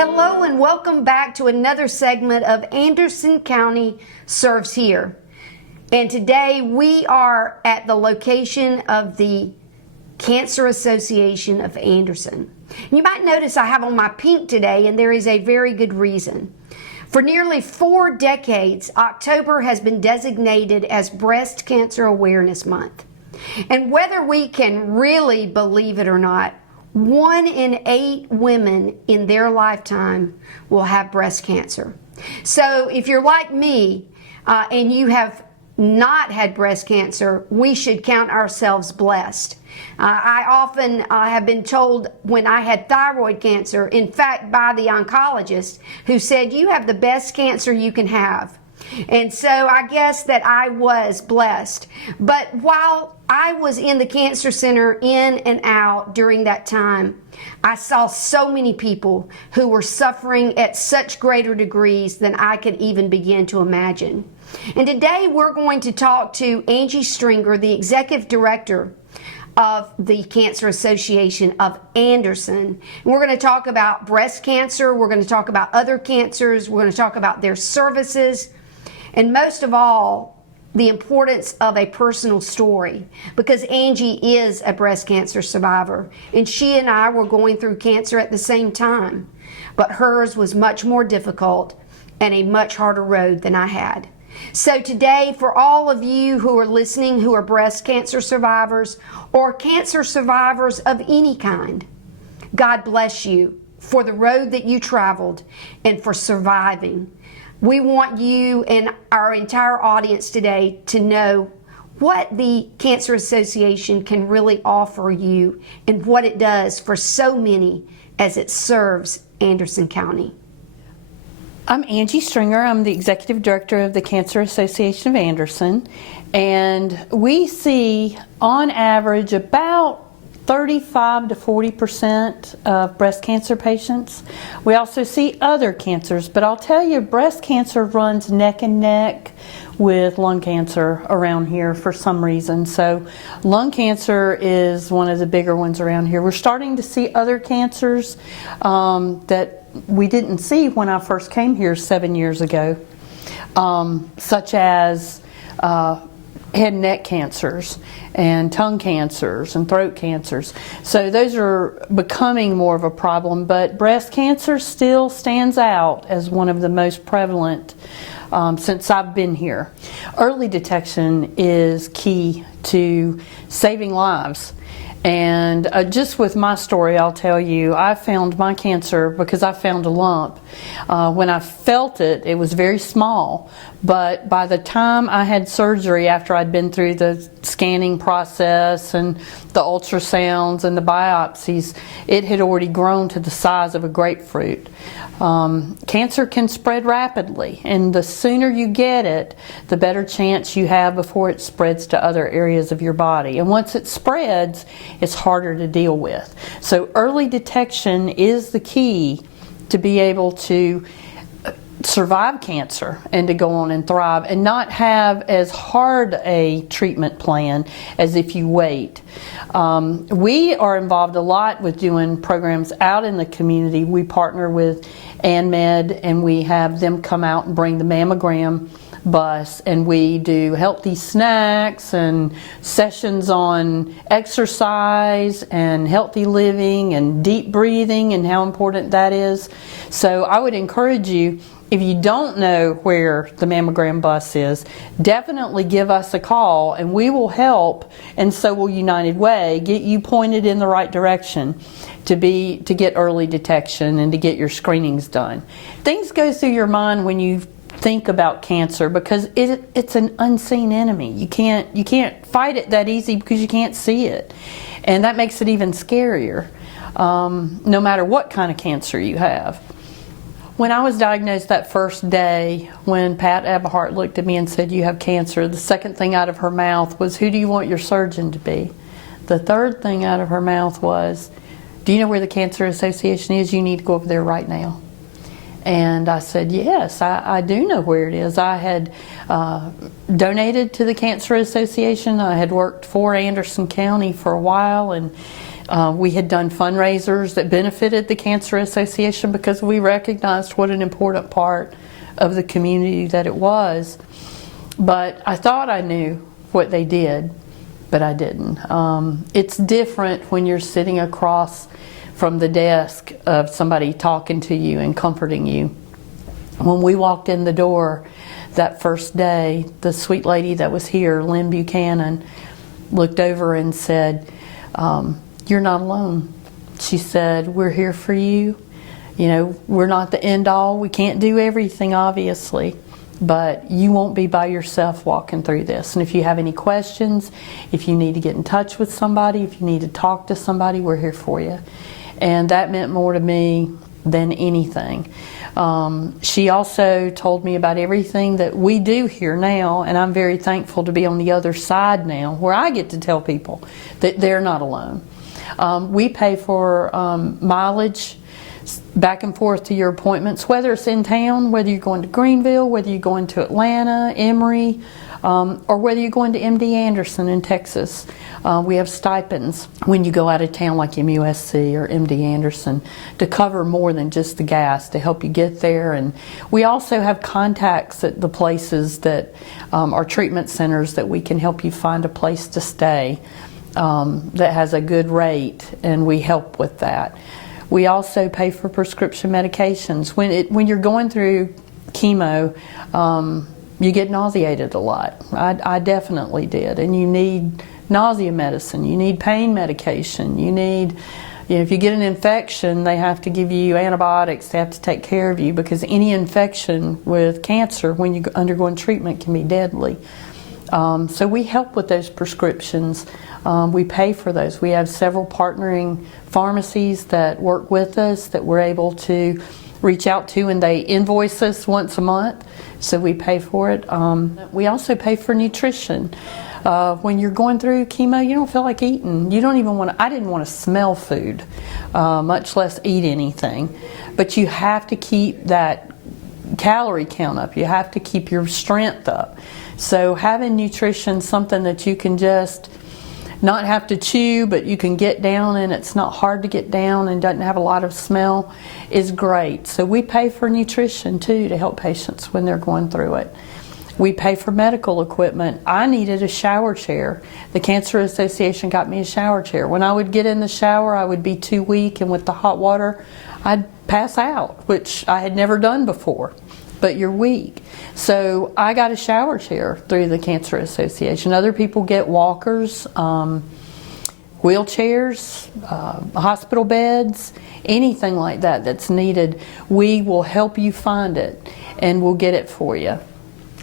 Hello and welcome back to another segment of Anderson County Serves Here. And today we are at the location of the Cancer Association of Anderson. You might notice I have on my pink today, and there is a very good reason. For nearly 4 decades, October has been designated as Breast Cancer Awareness Month. And whether we can really believe it or not, 1 in 8 women in their lifetime will have breast cancer. So if you're like me and you have not had breast cancer, we should count ourselves blessed. I often have been told when I had thyroid cancer, in fact by the oncologist, who said, you have the best cancer you can have. And so I guess that I was blessed. But while I was in the cancer center in and out during that time, I saw so many people who were suffering at such greater degrees than I could even begin to imagine. And today we're going to talk to Angie Stringer, the executive director of the Cancer Association of Anderson. And we're going to talk about breast cancer, we're going to talk about other cancers, we're going to talk about their services, and most of all, the importance of a personal story, because Angie is a breast cancer survivor, and she and I were going through cancer at the same time, but hers was much more difficult and a much harder road than I had. So today, for all of you who are listening who are breast cancer survivors or cancer survivors of any kind, God bless you for the road that you traveled and for surviving. We want you and our entire audience today to know what the Cancer Association can really offer you and what it does for so many as it serves Anderson County. I'm Angie Stringer. I'm the Executive Director of the Cancer Association of Anderson, and we see on average about 35 to 40% of breast cancer patients. We also see other cancers, but I'll tell you, breast cancer runs neck and neck with lung cancer around here for some reason. So lung cancer is one of the bigger ones around here. We're starting to see other cancers that we didn't see when I first came here 7 years ago, such as head and neck cancers and tongue cancers and throat cancers. So those are becoming more of a problem, but breast cancer still stands out as one of the most prevalent since I've been here. Early detection is key to saving lives. And just with my story, I'll tell you, I found my cancer because I found a lump. When I felt it, it was very small. But by the time I had surgery, after I'd been through the scanning process and the ultrasounds and the biopsies, it had already grown to the size of a grapefruit. Cancer can spread rapidly, and the sooner you get it, the better chance you have before it spreads to other areas of your body. And once it spreads, it's harder to deal with. So early detection is the key to be able to survive cancer and to go on and thrive and not have as hard a treatment plan as if you wait. We are involved a lot with doing programs out in the community. We partner with ANMED, and we have them come out and bring the mammogram bus, and we do healthy snacks and sessions on exercise and healthy living and deep breathing and how important that is. So I would encourage you, if you don't know where the mammogram bus is, definitely give us a call and we will help, and so will United Way, get you pointed in the right direction to get early detection and to get your screenings done. Things go through your mind when you think about cancer because it's an unseen enemy. You can't fight it that easy because you can't see it, and that makes it even scarier, no matter what kind of cancer you have. When I was diagnosed that first day, when Pat Eberhardt looked at me and said, "You have cancer," the second thing out of her mouth was, "Who do you want your surgeon to be?" The third thing out of her mouth was, "Do you know where the Cancer Association is? You need to go over there right now." And I said, yes, I do know where it is. I had donated to the Cancer Association. I had worked for Anderson County for a while, and We had done fundraisers that benefited the Cancer Association because we recognized what an important part of the community that it was. But I thought I knew what they did, but I didn't. It's different when you're sitting across from the desk of somebody talking to you and comforting you. When we walked in the door that first day, the sweet lady that was here, Lynn Buchanan, looked over and said, "You're not alone." She said, "We're here for you. You know, we're not the end all. We can't do everything, obviously, but you won't be by yourself walking through this. And if you have any questions, if you need to get in touch with somebody, if you need to talk to somebody, we're here for you." And that meant more to me than anything. She also told me about everything that we do here now, and I'm very thankful to be on the other side now, where I get to tell people that they're not alone. We pay for mileage back and forth to your appointments, whether it's in town, whether you're going to Greenville, whether you're going to Atlanta, Emory, or whether you're going to MD Anderson in Texas. We have stipends when you go out of town like MUSC or MD Anderson to cover more than just the gas to help you get there. And we also have contacts at the places that are treatment centers that we can help you find a place to stay that has a good rate, and we help with that. We also pay for prescription medications. When you're going through chemo, you get nauseated a lot. I definitely did. And you need nausea medicine, you need pain medication, you need, if you get an infection, they have to give you antibiotics, they have to take care of you, because any infection with cancer when you're undergoing treatment can be deadly. So we help with those prescriptions. We pay for those. We have several partnering pharmacies that work with us that we're able to reach out to, and they invoice us once a month, so we pay for it. We also pay for nutrition. When you're going through chemo, you don't feel like eating. You don't even want to, I didn't want to smell food, much less eat anything. But you have to keep that calorie count up. You have to keep your strength up. So having nutrition, something that you can just not have to chew, but you can get down and it's not hard to get down and doesn't have a lot of smell, is great. So we pay for nutrition too to help patients when they're going through it. We pay for medical equipment. I needed a shower chair. The Cancer Association got me a shower chair. When I would get in the shower, I would be too weak, and with the hot water, I'd pass out, which I had never done before. But you're weak. So I got a shower chair through the Cancer Association. Other people get walkers, wheelchairs, hospital beds, anything like that that's needed. We will help you find it, and we'll get it for you.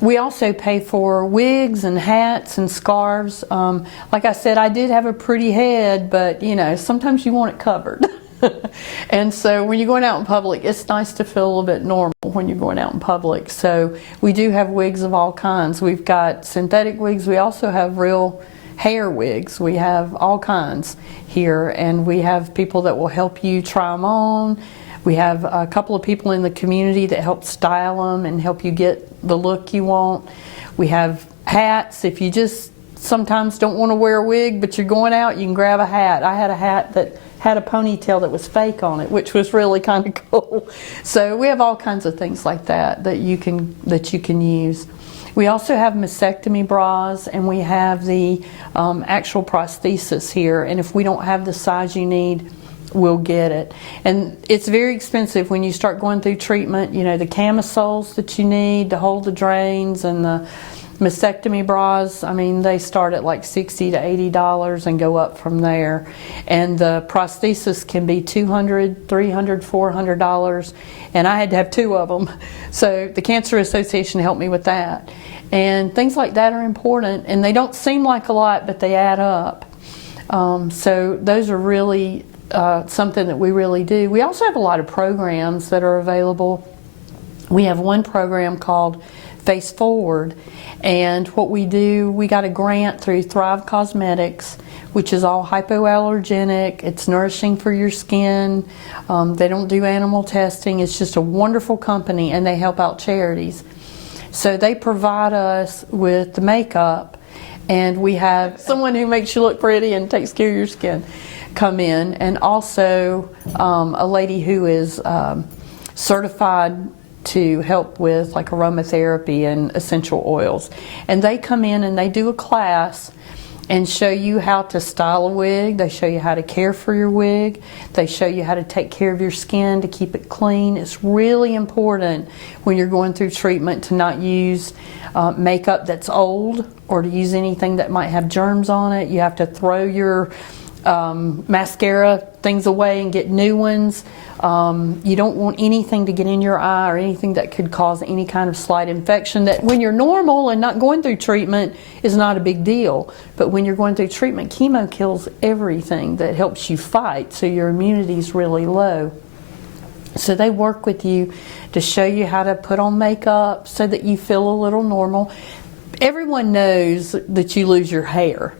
We also pay for wigs and hats and scarves. Like I said, I did have a pretty head, but you know, sometimes you want it covered. And so when you're going out in public, it's nice to feel a little bit normal when you're going out in public. So we do have wigs of all kinds. We've got synthetic wigs. We also have real hair wigs. We have all kinds here, and we have people that will help you try them on. We have a couple of people in the community that help style them and help you get the look you want. We have hats. If you just sometimes don't want to wear a wig, but you're going out, you can grab a hat. I had a hat that had a ponytail that was fake on it, which was really kind of cool. So we have all kinds of things like that that you can use. We also have mastectomy bras, and we have the actual prosthesis here. And if we don't have the size you need, we'll get it. And it's very expensive when you start going through treatment. You know, the camisoles that you need to hold the drains and the mastectomy bras, I mean, they start at like $60 to $80 and go up from there. And the prosthesis can be $200, $300, $400, and I had to have 2 of them. So the Cancer Association helped me with that. And things like that are important, and they don't seem like a lot, but they add up. So those are really something that we really do. We also have a lot of programs that are available. We have one program called Face Forward, and what we do, we got a grant through Thrive Cosmetics, which is all hypoallergenic. It's nourishing for your skin. They don't do animal testing. It's just a wonderful company, and they help out charities. So they provide us with the makeup, and we have someone who makes you look pretty and takes care of your skin. come in, and also a lady who is certified to help with like aromatherapy and essential oils. And they come in and they do a class and show you how to style a wig. They show you how to care for your wig. They show you how to take care of your skin to keep it clean. It's really important when you're going through treatment to not use makeup that's old or to use anything that might have germs on it. You have to throw your mascara things away and get new ones. You don't want anything to get in your eye or anything that could cause any kind of slight infection that when you're normal and not going through treatment is not a big deal. But when you're going through treatment, chemo kills everything that helps you fight, so your immunity is really low. So they work with you to show you how to put on makeup so that you feel a little normal. Everyone knows that you lose your hair,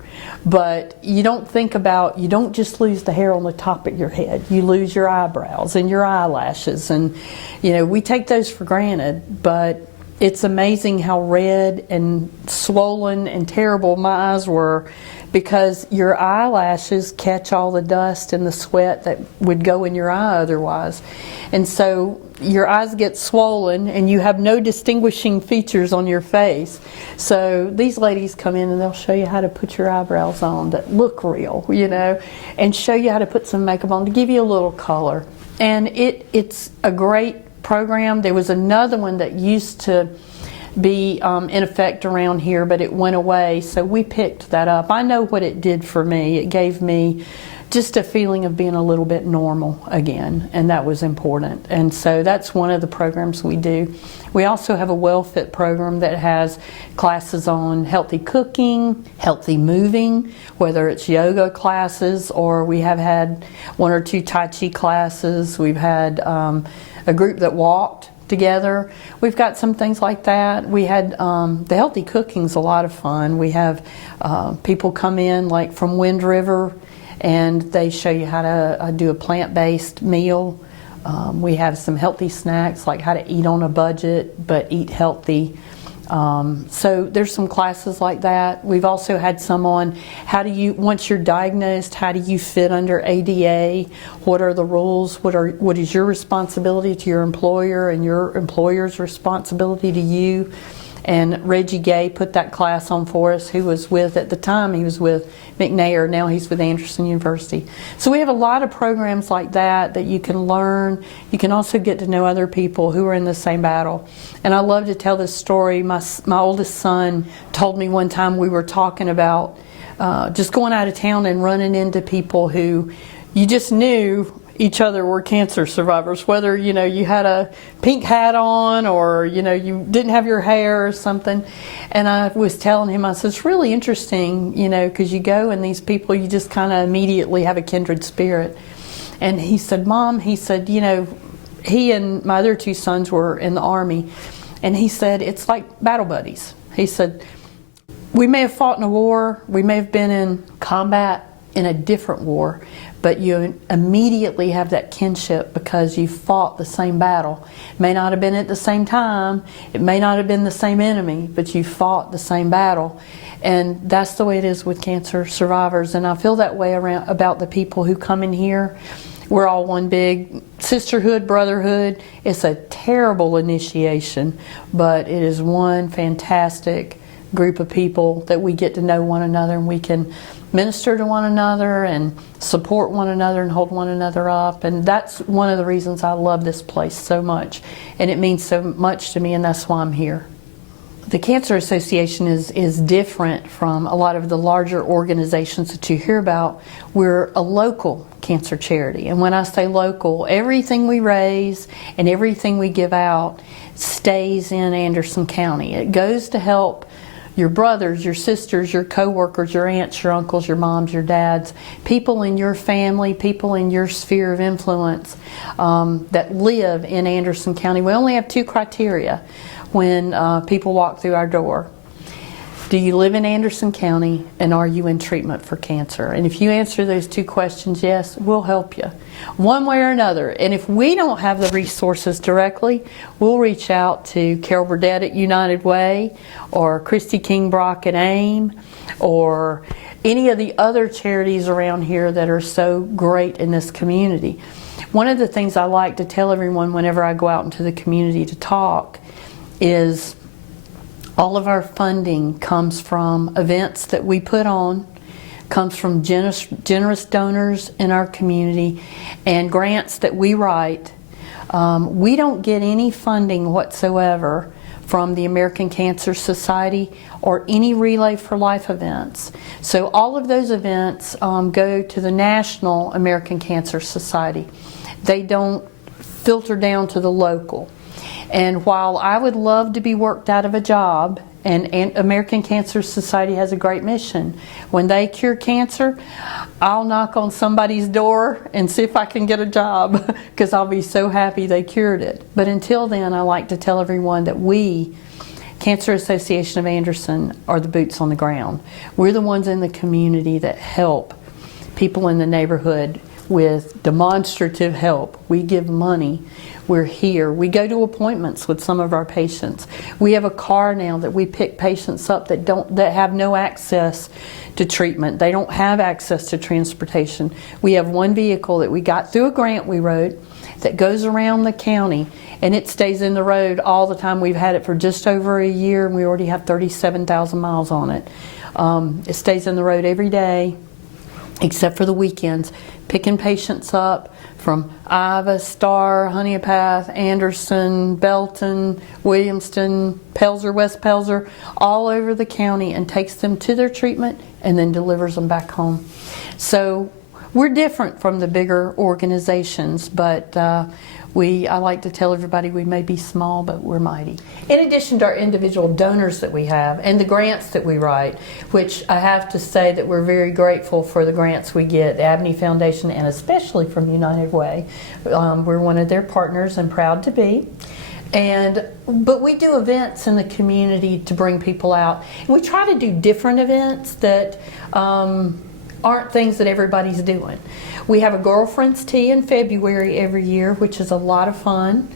but you don't think about, you don't just lose the hair on the top of your head. You lose your eyebrows and your eyelashes, and you know, we take those for granted, but it's amazing how red and swollen and terrible my eyes were because your eyelashes catch all the dust and the sweat that would go in your eye otherwise. And so your eyes get swollen and you have no distinguishing features on your face. So these ladies come in and they'll show you how to put your eyebrows on that look real, you know, and show you how to put some makeup on to give you a little color. And it's a great program. There was another one that used to be in effect around here, but it went away, so we picked that up. I know what it did for me. It gave me just a feeling of being a little bit normal again, and that was important. And so that's one of the programs we do. We also have a WellFit program that has classes on healthy cooking, healthy moving, whether it's yoga classes or we have had 1 or 2 Tai Chi classes. We've had a group that walked together. We've got some things like that. We had the healthy cooking's a lot of fun. We have people come in like from Wind River and they show you how to do a plant-based meal. We have some healthy snacks like how to eat on a budget but eat healthy. So there's some classes like that. We've also had some on how do you, once you're diagnosed, how do you fit under ADA? What are the rules? What is your responsibility to your employer and your employer's responsibility to you? And Reggie Gay put that class on for us, who was with, at the time he was with McNair, now he's with Anderson University. So we have a lot of programs like that that you can learn. You can also get to know other people who are in the same battle. And I love to tell this story. My oldest son told me one time we were talking about just going out of town and running into people who you just knew each other were cancer survivors, whether you know you had a pink hat on or you know you didn't have your hair or something. And I was telling him, I said, it's really interesting, you know, because you go and these people, you just kind of immediately have a kindred spirit. And he said, Mom, he said, you know, he and my other 2 sons were in the Army, and he said it's like battle buddies. He said we may have fought in a war, we may have been in combat in a different war, but you immediately have that kinship because you fought the same battle. It may not have been at the same time, it may not have been the same enemy, but you fought the same battle. And that's the way it is with cancer survivors. And I feel that way about the people who come in here. We're all one big sisterhood, brotherhood. It's a terrible initiation, but it is one fantastic group of people that we get to know one another, and we can minister to one another and support one another and hold one another up. And that's one of the reasons I love this place so much, and it means so much to me, and that's why I'm here. The Cancer Association is different from a lot of the larger organizations that you hear about. We're a local cancer charity, and when I say local, everything we raise and everything we give out stays in Anderson County. It goes to help your brothers, your sisters, your co-workers, your aunts, your uncles, your moms, your dads, people in your family, people in your sphere of influence that live in Anderson County. We only have 2 criteria when people walk through our door. Do you live in Anderson County, and are you in treatment for cancer? And if you answer those two questions yes, we'll help you one way or another. And if we don't have the resources directly, we'll reach out to Carol Burdett at United Way, or Christy King Brock at AIM, or any of the other charities around here that are so great in this community. One of the things I like to tell everyone whenever I go out into the community to talk is all of our funding comes from events that we put on, comes from generous donors in our community, and grants that we write. We don't get any funding whatsoever from the American Cancer Society or any Relay for Life events. So all of those events go to the National American Cancer Society. They don't filter down to the local. And while I would love to be worked out of a job, and American Cancer Society has a great mission. When they cure cancer, I'll knock on somebody's door and see if I can get a job, because I'll be so happy they cured it. But until then, I like to tell everyone that we, Cancer Association of Anderson, are the boots on the ground. We're the ones in the community that help people in the neighborhood with demonstrative help. We give money. We're here. We go to appointments with some of our patients. We have a car now that we pick patients up that have no access to treatment. They don't have access to transportation. We have one vehicle that we got through a grant we wrote that goes around the county, and it stays in the road all the time. We've had it for just over a year, and we already have 37,000 miles on it. It stays in the road every day, except for the weekends, picking patients up from Iva, Star, Honeypath, Anderson, Belton, Williamston, Pelzer, West Pelzer, all over the county, and takes them to their treatment and then delivers them back home. So we're different from the bigger organizations, but I like to tell everybody we may be small, but we're mighty. In addition to our individual donors that we have and the grants that we write, which I have to say that we're very grateful for the grants we get, the Abney Foundation and especially from United Way. We're one of their partners and proud to be. But we do events in the community to bring people out. And we try to do different events that aren't things that everybody's doing. We have a Girlfriend's Tea in February every year, which is a lot of fun.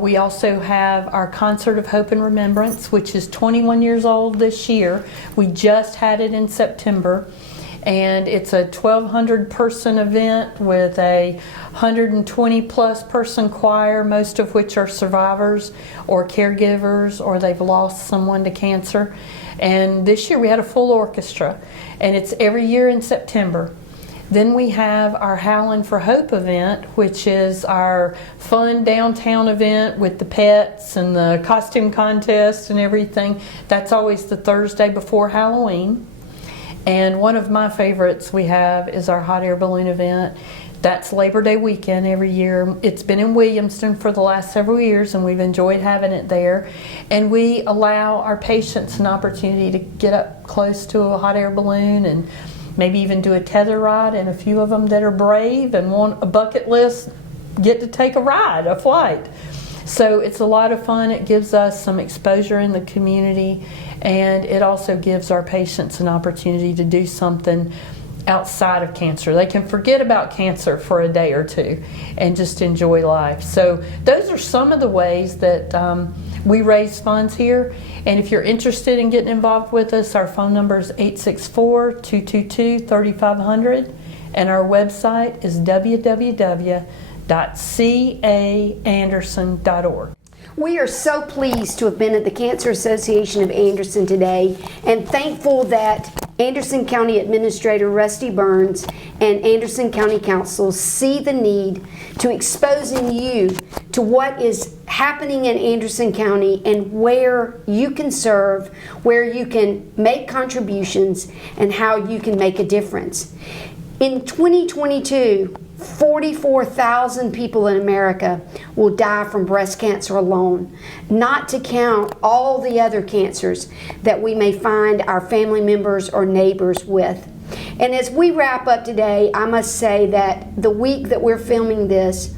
We also have our Concert of Hope and Remembrance, which is 21 years old this year. We just had it in September. And it's a 1,200 person event with a 120 plus person choir, most of which are survivors or caregivers, or they've lost someone to cancer. And this year we had a full orchestra, and it's every year in September. Then we have our Howlin' for Hope event, which is our fun downtown event with the pets and the costume contest and everything. That's always the Thursday before Halloween. And one of my favorites we have is our hot air balloon event. That's Labor Day weekend every year. It's been in Williamston for the last several years, and we've enjoyed having it there. And we allow our patients an opportunity to get up close to a hot air balloon and maybe even do a tether ride, and a few of them that are brave and want a bucket list get to take a ride, a flight. So it's a lot of fun. It gives us some exposure in the community, and it also gives our patients an opportunity to do something outside of cancer. They can forget about cancer for a day or two and just enjoy life. So those are some of the ways that we raise funds here. And if you're interested in getting involved with us, our phone number is 864-222-3500, and our website is www.caanderson.org. We are so pleased to have been at the Cancer Association of Anderson today, and thankful that Anderson County Administrator Rusty Burns and Anderson County Council see the need to exposing you to what is happening in Anderson County and where you can serve, where you can make contributions, and how you can make a difference. In 2022, 44,000 people in America will die from breast cancer alone, not to count all the other cancers that we may find our family members or neighbors with. And as we wrap up today, I must say that the week that we're filming this,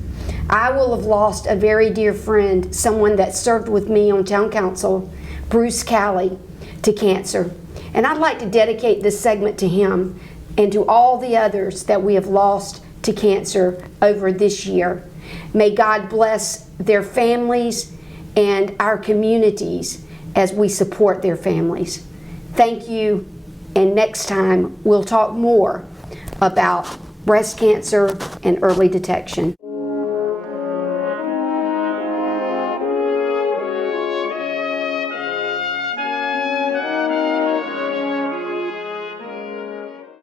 I will have lost a very dear friend, someone that served with me on town council, Bruce Calley, to cancer. And I'd like to dedicate this segment to him and to all the others that we have lost to cancer over this year. May God bless their families and our communities as we support their families. Thank you, and next time we'll talk more about breast cancer and early detection.